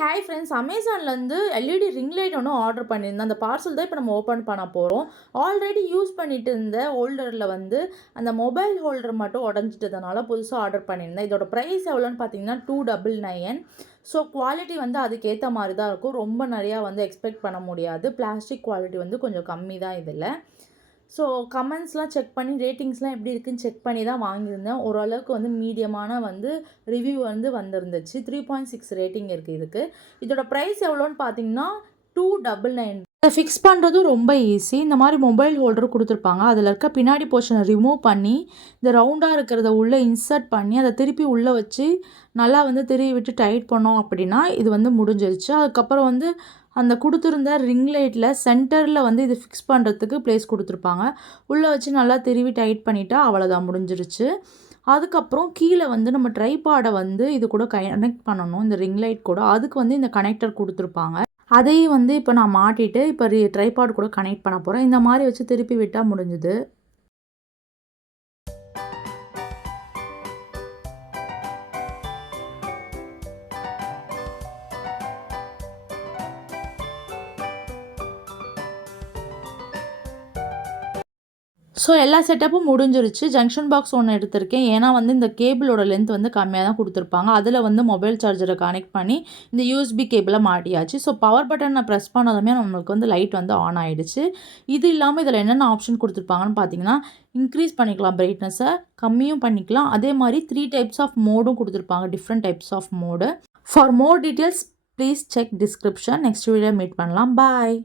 Hi friends, அமேசான்லேருந்து LED ring light ஒன்று order பண்ணியிருந்தேன். அந்த பார்சல் தான் இப்போ நம்ம ஓப்பன் பண்ண போகிறோம். ஆல்ரெடி யூஸ் பண்ணிட்டு இருந்த ஹோல்டரில் வந்து அந்த மொபைல் ஹோல்டர் மட்டும் உடஞ்சிட்டதுனால புதுசாக ஆர்டர் பண்ணியிருந்தேன். இதோட ப்ரைஸ் எவ்வளோன்னு பார்த்தீங்கன்னா 299. ஸோ குவாலிட்டி வந்து அதுக்கேற்ற மாதிரி தான் இருக்கும். ரொம்ப நிறையா வந்து எக்ஸ்பெக்ட் பண்ண முடியாது. பிளாஸ்டிக் குவாலிட்டி வந்து கொஞ்சம் கம்மி தான் இதில். ஸோ கமெண்ட்ஸ்லாம் செக் பண்ணி ரேட்டிங்ஸ்லாம் எப்படி இருக்குன்னு செக் பண்ணி தான் வாங்கியிருந்தேன். ஓரளவுக்கு வந்து மீடியமான வந்து ரிவ்யூ வந்து வந்திருந்துச்சு. 3.6 ரேட்டிங் இருக்குது இதுக்கு. இதோட ப்ரைஸ் எவ்வளோன்னு பார்த்தீங்கன்னா 299. அதை ஃபிக்ஸ் பண்ணுறதும் ரொம்ப ஈஸி. இந்த மாதிரி மொபைல் ஹோல்டர் கொடுத்துருப்பாங்க. அதில் இருக்க பின்னாடி போர்ஷனை ரிமூவ் பண்ணி இந்த ரவுண்டாக இருக்கிறத உள்ளே இன்சர்ட் பண்ணி அதை திருப்பி உள்ளே வச்சு நல்லா வந்து திருவி விட்டு டைட் பண்ணோம் அப்படின்னா இது வந்து முடிஞ்சிருச்சு. அதுக்கப்புறம் வந்து அந்த கொடுத்துருந்த ரிங் லைட்டில் சென்டரில் வந்து இது ஃபிக்ஸ் பண்ணுறதுக்கு ப்ளேஸ் கொடுத்துருப்பாங்க. உள்ளே வச்சு நல்லா திருவி டைட் பண்ணிட்டா அவ்வளோதான், முடிஞ்சிருச்சு. அதுக்கப்புறம் கீழே வந்து நம்ம ட்ரைபாடை வந்து இது கூட கனெக்ட் பண்ணணும், இந்த ரிங் லைட் கூட. அதுக்கு வந்து இந்த கனெக்டர் கொடுத்துருப்பாங்க. அதையும் வந்து இப்போ நான் மாட்டிட்டு இப்போ ட்ரைபாட் கூட கனெக்ட் பண்ண போகிறேன். இந்த மாதிரி வச்சு திருப்பி விட்டால் முடிஞ்சுது. ஸோ எல்லா செட்டப்பும் முடிஞ்சிருச்சு. ஜங்ஷன் பாக்ஸ் ஒன்று எடுத்திருக்கேன். ஏன்னா வந்து இந்த கேபிளோட லென்த் வந்து கம்மியாக தான் கொடுத்துருப்பாங்க. அதில் வந்து மொபைல் சார்ஜரை கனெக்ட் பண்ணி இந்த யூஎஸ்பி கேபிளை மாட்டியாச்சு. ஸோ பவர் பட்டனை ப்ரெஸ் பண்ணதுமே நம்மளுக்கு வந்து லைட் வந்து ஆன் ஆகிடுச்சு. இது இல்லாமல் இதில் என்னென்ன ஆப்ஷன் கொடுத்துருப்பாங்கன்னு பார்த்தீங்கன்னா, இன்க்ரீஸ் பண்ணிக்கலாம் பிரைட்னஸை, கம்மியும் பண்ணிக்கலாம். அதே மாதிரி 3 டைப்ஸ் ஆஃப் மோடும் கொடுத்துருப்பாங்க, different types of mode. For more details please check description. Next video meet பண்ணலாம். பாய்.